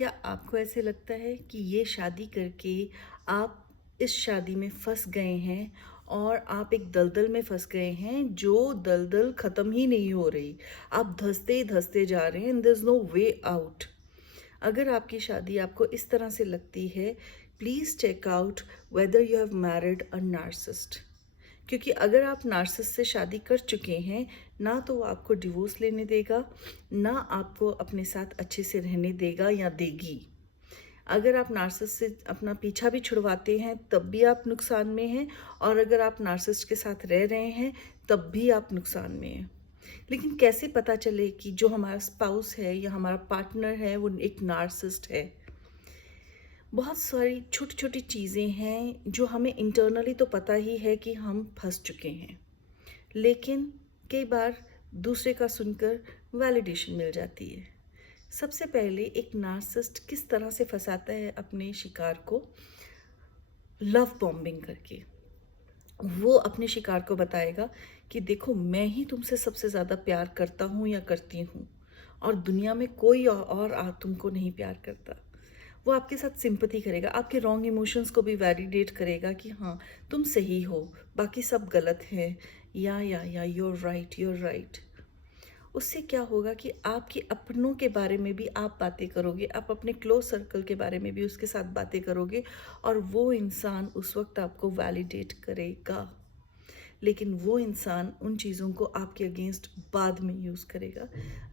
क्या आपको ऐसे लगता है कि ये शादी करके आप इस शादी में फँस गए हैं और आप एक दलदल में फँस गए हैं जो दलदल ख़त्म ही नहीं हो रही। आप धँसते ही धँसते जा रहे हैं and there is no way out. अगर आपकी शादी आपको इस तरह से लगती है, please check out whether you have married a narcissist. क्योंकि अगर आप नार्सिसिस्ट से शादी कर चुके हैं, ना तो वो आपको डिवोर्स लेने देगा, ना आपको अपने साथ अच्छे से रहने देगा या देगी। अगर आप नार्सिसिस्ट से अपना पीछा भी छुड़वाते हैं तब भी आप नुकसान में हैं, और अगर आप नार्सिसिस्ट के साथ रह रहे हैं तब भी आप नुकसान में हैं। लेकिन कैसे पता चले कि जो हमारा स्पाउस है या हमारा पार्टनर है वो एक नार्सिसिस्ट है? बहुत सारी छोटी छोटी चीज़ें हैं जो हमें इंटरनली तो पता ही है कि हम फंस चुके हैं, लेकिन कई बार दूसरे का सुनकर वैलिडेशन मिल जाती है। सबसे पहले एक नार्सिसिस्ट किस तरह से फंसाता है अपने शिकार को? लव बॉम्बिंग करके। वो अपने शिकार को बताएगा कि देखो, मैं ही तुमसे सबसे ज़्यादा प्यार करता हूँ या करती हूँ, और दुनिया में कोई और तुमको नहीं प्यार करता। वो आपके साथ सिंपैथी करेगा, आपके रॉन्ग इमोशंस को भी वैलिडेट करेगा कि हाँ, तुम सही हो, बाकी सब गलत है, या यूर राइट, यूर राइट। उससे क्या होगा कि आपके अपनों के बारे में भी आप बातें करोगे, आप अपने क्लोज सर्कल के बारे में भी उसके साथ बातें करोगे, और वो इंसान उस वक्त आपको वैलिडेट करेगा। लेकिन वो इंसान उन चीज़ों को आपके अगेंस्ट बाद में यूज़ करेगा।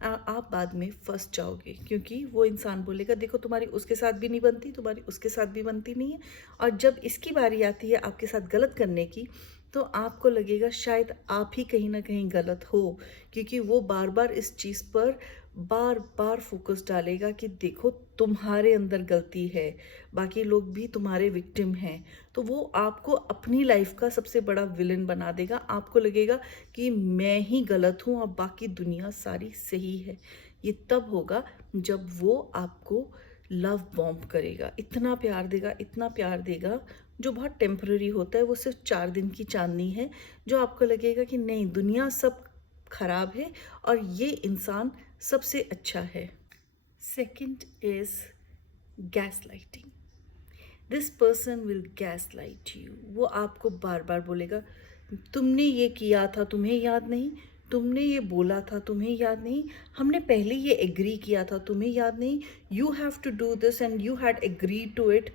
आप बाद में फंस जाओगे, क्योंकि वो इंसान बोलेगा देखो, तुम्हारी उसके साथ भी नहीं बनती, तुम्हारी उसके साथ भी बनती नहीं है, और जब इसकी बारी आती है आपके साथ गलत करने की, तो आपको लगेगा शायद आप ही कहीं ना कहीं गलत हो, क्योंकि वो बार बार इस चीज़ पर बार बार फोकस डालेगा कि देखो, तुम्हारे अंदर गलती है, बाकी लोग भी तुम्हारे विक्टिम हैं। तो वो आपको अपनी लाइफ का सबसे बड़ा विलन बना देगा। आपको लगेगा कि मैं ही गलत हूँ और बाकी दुनिया सारी सही है। ये तब होगा जब वो आपको लव बॉम्ब करेगा, इतना प्यार देगा, इतना प्यार देगा, जो बहुत टेम्पररी होता है। वो सिर्फ 4 दिन की चांदनी है, जो आपको लगेगा कि नहीं, दुनिया सब खराब है और ये इंसान सबसे अच्छा है। Second is gas lighting. This person will gas light you. वो आपको बार बार बोलेगा तुमने ये किया था, तुम्हें याद नहीं, तुमने ये बोला था, तुम्हें याद नहीं, हमने पहले ये एग्री किया था, तुम्हें याद नहीं, you have to do this and you had agree to it,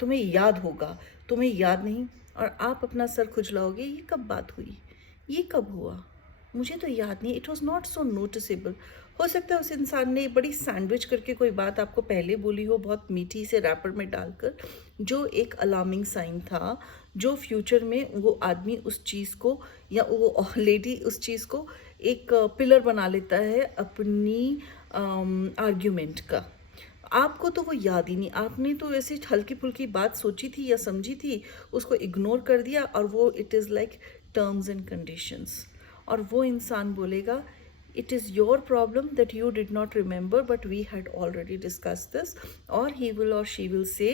तुम्हें याद होगा, तुम्हें याद नहीं। और आप अपना सर खुजलाओगे, ये कब बात हुई, ये कब हुआ, मुझे तो याद नहीं, it was not so noticeable. हो सकता है उस इंसान ने बड़ी सैंडविच करके कोई बात आपको पहले बोली हो, बहुत मीठी से रैपर में डालकर, जो एक अलार्मिंग साइन था, जो फ्यूचर में वो आदमी उस चीज़ को या वो लेडी उस चीज़ को एक पिलर बना लेता है अपनी आर्ग्यूमेंट का। आपको तो वो याद ही नहीं, आपने तो ऐसे हल्की फुल्की बात सोची थी या समझी थी, उसको इग्नोर कर दिया, और वो it is like terms and conditions. और वो इंसान बोलेगा it is your problem that you did not remember, but we had already discussed this, or he will or she will say,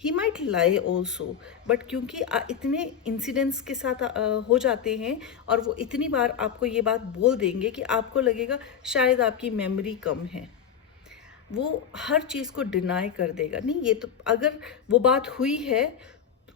he might lie also, but क्योंकि इतने incidents के साथ हो जाते हैं और वो इतनी बार आपको ये बात बोल देंगे कि आपको लगेगा शायद आपकी मेमोरी कम है। वो हर चीज़ को डिनाई कर देगा, नहीं ये तो, अगर वो बात हुई है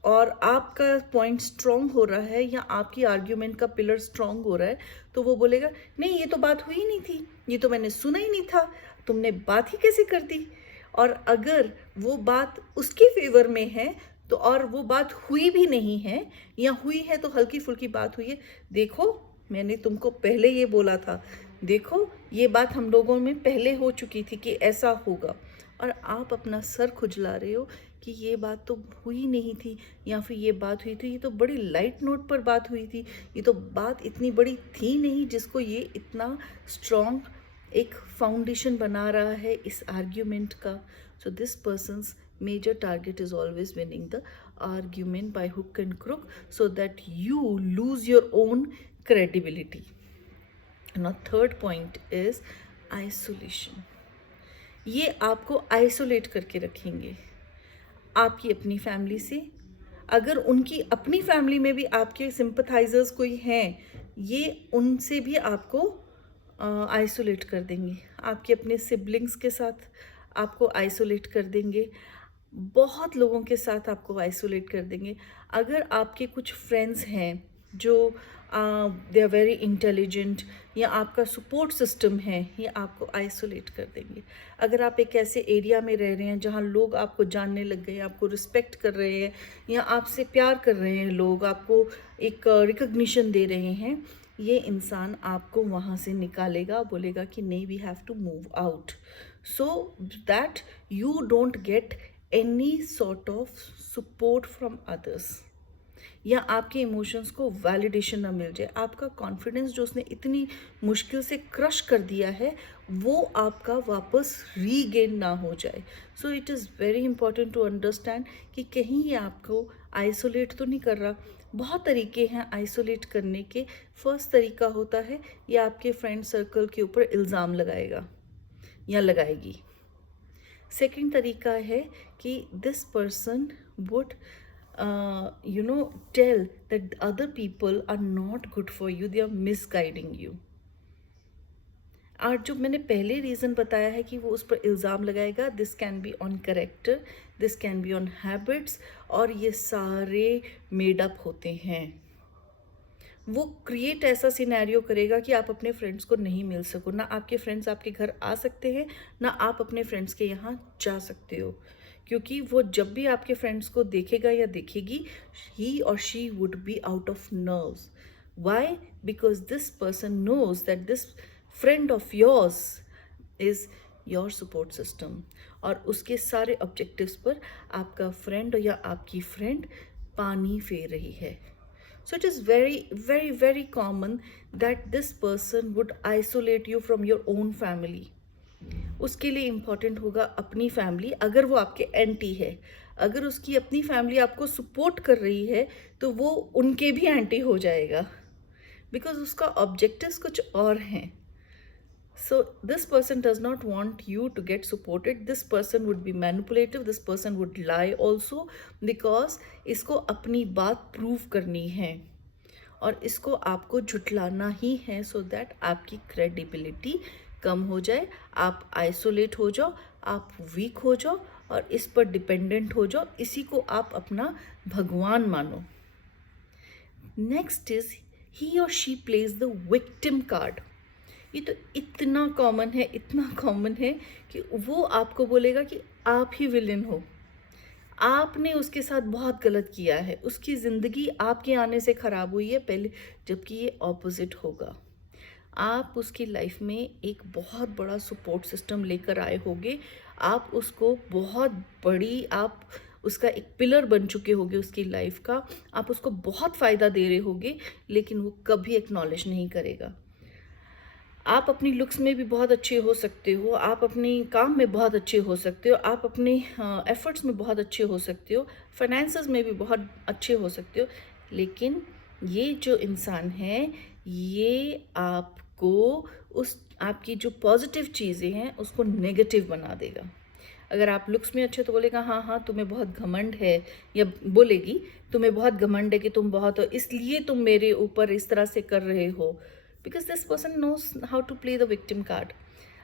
और आपका पॉइंट स्ट्रॉन्ग हो रहा है या आपकी आर्ग्यूमेंट का पिलर स्ट्रॉन्ग हो रहा है, तो वो बोलेगा नहीं, ये तो बात हुई ही नहीं थी, ये तो मैंने सुना ही नहीं था, तुमने बात ही कैसे कर दी। और अगर वो बात उसके फेवर में है तो, और वो बात हुई भी नहीं है, या हुई है तो हल्की फुल्की बात हुई है, देखो मैंने तुमको पहले ये बोला था, देखो ये बात हम लोगों में पहले हो चुकी थी कि ऐसा होगा, और आप अपना सर खुजला रहे हो कि ये बात तो हुई नहीं थी, या फिर ये बात हुई थी, ये तो बड़ी लाइट नोट पर बात हुई थी, ये तो बात इतनी बड़ी थी नहीं जिसको ये इतना स्ट्रॉन्ग एक फाउंडेशन बना रहा है इस आर्ग्यूमेंट का। So this persons major target is always winning the argument by hook and crook, so that you lose your own credibility. Now third point is isolation. ये आपको आइसोलेट करके रखेंगे आपकी अपनी फैमिली से। अगर उनकी अपनी फैमिली में भी आपके सिंपथाइजर्स कोई हैं, ये उनसे भी आपको आइसोलेट कर देंगे। आपके अपने सिबलिंग्स के साथ आपको आइसोलेट कर देंगे, बहुत लोगों के साथ आपको आइसोलेट कर देंगे। अगर आपके कुछ फ्रेंड्स हैं जो दे आर वेरी इंटेलिजेंट, या आपका सपोर्ट सिस्टम है, ये आपको आइसोलेट कर देंगे। अगर आप एक ऐसे एरिया में रह रहे हैं जहाँ लोग आपको जानने लग गए, आपको रिस्पेक्ट कर रहे हैं, या आपसे प्यार कर रहे हैं, लोग आपको एक रिकग्निशन दे रहे हैं, ये इंसान आपको वहाँ से निकालेगा, बोलेगा कि नहीं, we have to move out, so that you don't get any sort of support from others, या आपके इमोशंस को वैलिडेशन ना मिल जाए। आपका कॉन्फिडेंस जो उसने इतनी मुश्किल से क्रश कर दिया है, वो आपका वापस रीगेन ना हो जाए। So it is very important to understand कि कहीं ये आपको आइसोलेट तो नहीं कर रहा। बहुत तरीके हैं आइसोलेट करने के। फर्स्ट तरीका होता है, ये आपके फ्रेंड सर्कल के ऊपर इल्ज़ाम लगाएगा या लगाएगी। सेकंड तरीका है कि this person would tell that other people are not good for you, they are misguiding you। और जो मैंने पहले रीज़न बताया है कि वो उस पर इल्ज़ाम लगाएगा, this can be on character, this can be on habits, और ये सारे मेड अप होते हैं। वो क्रिएट ऐसा सिनेरियो करेगा कि आप अपने फ्रेंड्स को नहीं मिल सको, ना आपके फ्रेंड्स आपके घर आ सकते हैं, ना आप अपने फ्रेंड्स के यहाँ जा सकते हो, क्योंकि वो जब भी आपके फ्रेंड्स को देखेगा या देखेगी, ही और she would be out of nerves. Why? Because this person knows that this friend of yours is your support system, और उसके सारे ऑब्जेक्टिव्स पर आपका फ्रेंड या आपकी फ्रेंड पानी फेर रही है। So it is very, very, very common that this person would isolate you from your own family. उसके लिए इम्पॉर्टेंट होगा अपनी फैमिली, अगर वो आपके एंटी है। अगर उसकी अपनी फैमिली आपको सपोर्ट कर रही है, तो वो उनके भी एंटी हो जाएगा, बिकॉज उसका ऑब्जेक्टिव्स कुछ और हैं। So this person does not want you to get supported. This person would be manipulative. This person would lie also, because इसको अपनी बात प्रूव करनी है और इसको आपको झुठलाना ही है, so that आपकी क्रेडिबिलिटी कम हो जाए, आप आइसोलेट हो जाओ, आप वीक हो जाओ और इस पर डिपेंडेंट हो जाओ, इसी को आप अपना भगवान मानो। नेक्स्ट इज ही और she plays the victim card. ये तो इतना कॉमन है, इतना कॉमन है कि वो आपको बोलेगा कि आप ही विलेन हो, आपने उसके साथ बहुत गलत किया है, उसकी ज़िंदगी आपके आने से ख़राब हुई है पहले, जबकि ये ऑपोजिट होगा। आप उसकी लाइफ में एक बहुत बड़ा सपोर्ट सिस्टम लेकर आए होगे, आप उसको बहुत बड़ी, आप उसका एक पिलर बन चुके होगे उसकी लाइफ का, आप उसको बहुत फ़ायदा दे रहे होगे, लेकिन वो कभी एक्नॉलेज नहीं करेगा। आप अपनी लुक्स में भी बहुत अच्छे हो सकते हो, आप अपने काम में बहुत अच्छे हो सकते हो, आप अपने एफर्ट्स में बहुत अच्छे हो सकते हो, फाइनेंसेस में भी बहुत अच्छे हो सकते हो, लेकिन ये जो इंसान है, ये आपको उस आपकी जो पॉजिटिव चीज़ें हैं उसको नेगेटिव बना देगा। अगर आप लुक्स में अच्छे तो बोलेगा हाँ हाँ तुम्हें बहुत घमंड है, या बोलेगी तुम्हें बहुत घमंड है कि तुम बहुत हो, इसलिए तुम मेरे ऊपर इस तरह से कर रहे हो, because this person knows how to play the victim card.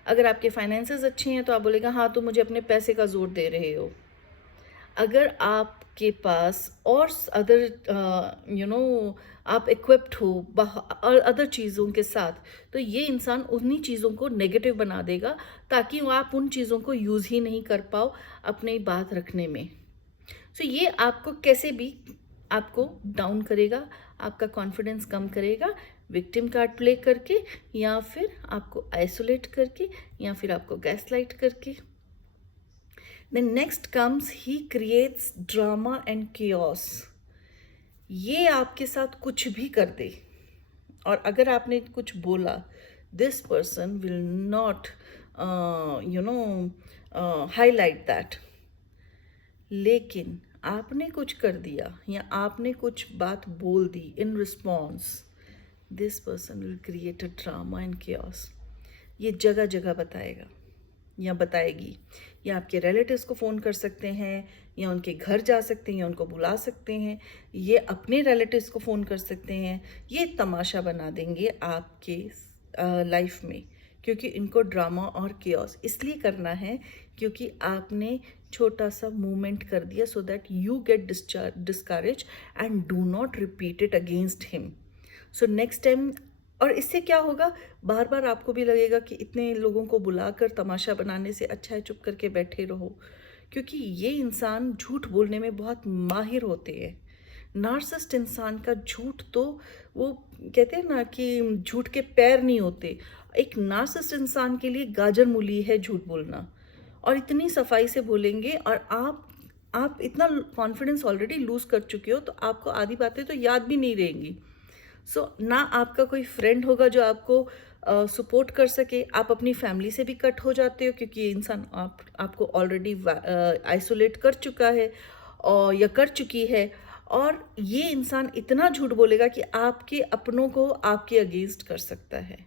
अगर आपके फाइनेंसेस अच्छे हैं तो आप बोलेगा हाँ तुम मुझे अपने पैसे का जोर दे रहे हो। अगर आपके पास और अदर आप इक्विप्ड हो और अदर चीज़ों के साथ, तो ये इंसान उन्हीं चीज़ों को नेगेटिव बना देगा, ताकि आप उन चीज़ों को यूज़ ही नहीं कर पाओ अपनी बात रखने में। सो ये आपको कैसे भी आपको डाउन करेगा, आपका कॉन्फिडेंस कम करेगा, विक्टिम कार्ड प्ले करके, या फिर आपको आइसोलेट करके, या फिर आपको गैसलाइट करके। Then next comes he creates drama and chaos. ये आपके साथ कुछ भी कर दे, और अगर आपने कुछ बोला, this person will not highlight that, लेकिन आपने कुछ कर दिया या आपने कुछ बात बोल दी in response, this person will create a drama and chaos. ये जगह जगह बताएगा या बताएगी, या आपके रिलेटिव्स को फ़ोन कर सकते हैं, या उनके घर जा सकते हैं, या उनको बुला सकते हैं, ये अपने रिलेटिव्स को फ़ोन कर सकते हैं, ये तमाशा बना देंगे आपके लाइफ में, क्योंकि इनको ड्रामा और केओस इसलिए करना है क्योंकि आपने छोटा सा मूवमेंट कर दिया सो that you get discourage and do not repeat it against him. So next time, और इससे क्या होगा, बार बार आपको भी लगेगा कि इतने लोगों को बुलाकर तमाशा बनाने से अच्छा है चुप करके बैठे रहो, क्योंकि ये इंसान झूठ बोलने में बहुत माहिर होते हैं. नार्सिसिस्ट इंसान का झूठ तो, वो कहते हैं ना कि झूठ के पैर नहीं होते. एक नार्सिसिस्ट इंसान के लिए गाजर मूली है झूठ बोलना, और इतनी सफाई से बोलेंगे. और आप इतना कॉन्फिडेंस ऑलरेडी लूज कर चुके हो तो आपको आधी बातें तो याद भी नहीं रहेंगी. सो ना आपका कोई फ्रेंड होगा जो आपको सपोर्ट कर सके. आप अपनी फैमिली से भी कट हो जाते हो, क्योंकि ये इंसान आपको ऑलरेडी आइसोलेट कर चुका है और या कर चुकी है. और ये इंसान इतना झूठ बोलेगा कि आपके अपनों को आपके अगेंस्ट कर सकता है.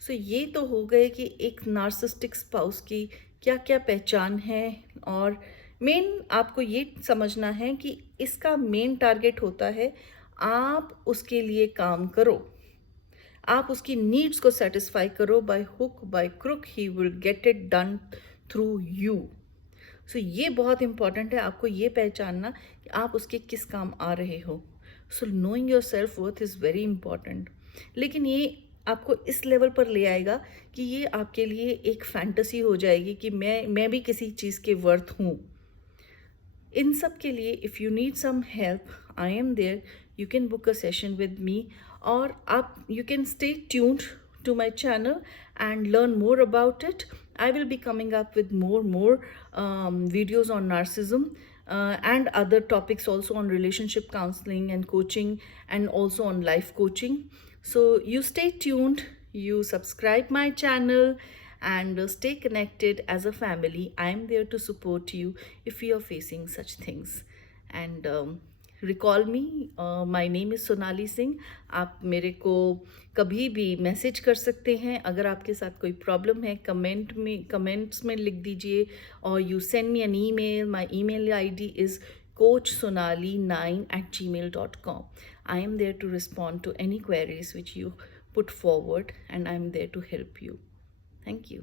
सो ये तो हो गए कि एक नार्सिसिस्टिक स्पाउस की क्या क्या पहचान है. और मेन आपको ये समझना है कि इसका मेन टारगेट होता है आप उसके लिए काम करो, आप उसकी नीड्स को सेटिस्फाई करो. By hook by crook he will get it done through you. So ये बहुत इंपॉर्टेंट है आपको ये पहचानना कि आप उसके किस काम आ रहे हो. सो knowing your self worth is very important. लेकिन ये आपको इस लेवल पर ले आएगा कि ये आपके लिए एक फैंटेसी हो जाएगी कि मैं भी किसी चीज़ के वर्थ हूँ. इन सब के लिए if you need some help, I am there. You can book a session with me, और आप you can stay tuned to my channel and learn more about it. I will be coming up with more videos on narcissism and other topics, also on relationship counseling and coaching, and also on life coaching. So you stay tuned, you subscribe my channel, and stay connected as a family. I am there to support you if you are facing such things. And recall me, my name is Sonali Singh. आप मेरे को कभी भी message कर सकते हैं. अगर आपके साथ कोई प्रॉब्लम है कमेंट्स में लिख दीजिए, और you send me an email. My email ID is coachsonali9@gmail.com. I am there to respond to any queries which you put forward, and I am there to help you. Thank you.